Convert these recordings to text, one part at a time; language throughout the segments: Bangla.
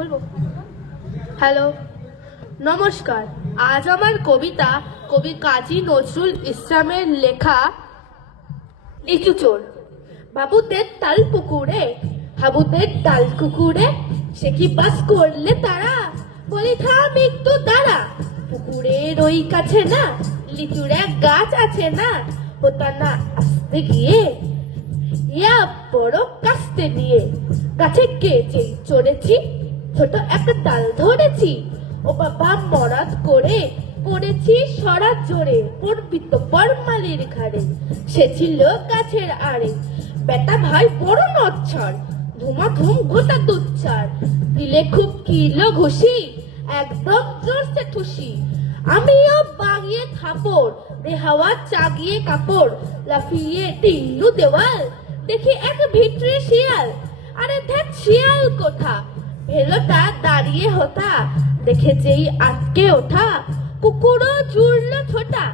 বলবো? হ্যালো, নমস্কার। আজ আমার কবিতা কবি কাজী নজরুল ইসলামের লেখা লিচু চোর। বাবুদের তাল পুকুরে, হাবুদের তাল কুকুরে, সে কি বাস করলে তারা? বলি থাম একটু দাঁড়া। পুকুরের ওই কাছে না লিচুর এক গাছ আছে না, ওটা না আসতে গিয়ে ইয়া বড় কাস্তে নিয়ে গাছে কেচে চড়েছি, ছোট একটা ডাল ধরেছি। ও বাবা মরাদ করে পড়েছি সরা জোরে, পড়বি তো বর্মালির ঘাড়ে। সে ছিল গাছের আড়ে, বেটা ভাই বড় নচ্ছর, ধুমাধুম গোটা দুচ্ছার। দিলে খুব কিলো ঘুষি, একদম জোরসে ঠুসি। আমিও বাগিয়ে থাপড়, দেহাওয়া চাগিয়ে কাপড়, লাফিয়ে টিল্লু দেওয়াল। দেখি এক ভিতরে শিয়াল, আরে দেখ শিয়াল কোথা, ভেলোটা দাঁড়িয়ে হোতা, দেখে যেই আটকে ওঠা। কুকুরও জুড়ল ছোটা,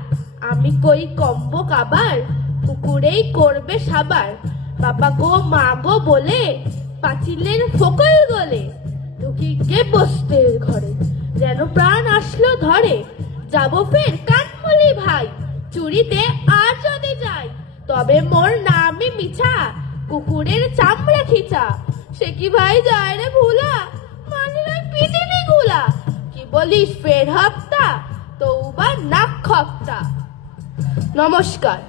আমি কই কম্বো কাবার, কুকুরেই করবে সাবার। বাবা গো মা গো বলে পাঁচিলের ফোকল গলে ঢুকি গে বসতে ঘরে, যেন প্রাণ আসলো ধরে। যাবো ফের কানমুলি ভাই, চুরিতে আর যদি যাই, তবে মোর নামই মিছা, কুকুরের চামড়া খিচা। সে কি ভাই যায় রে ভুলা, মানে ওই পিটিনি গুলা। কি বলিস ফের হপ্তা, তৌবা নাক খপ্তা। নমস্কার।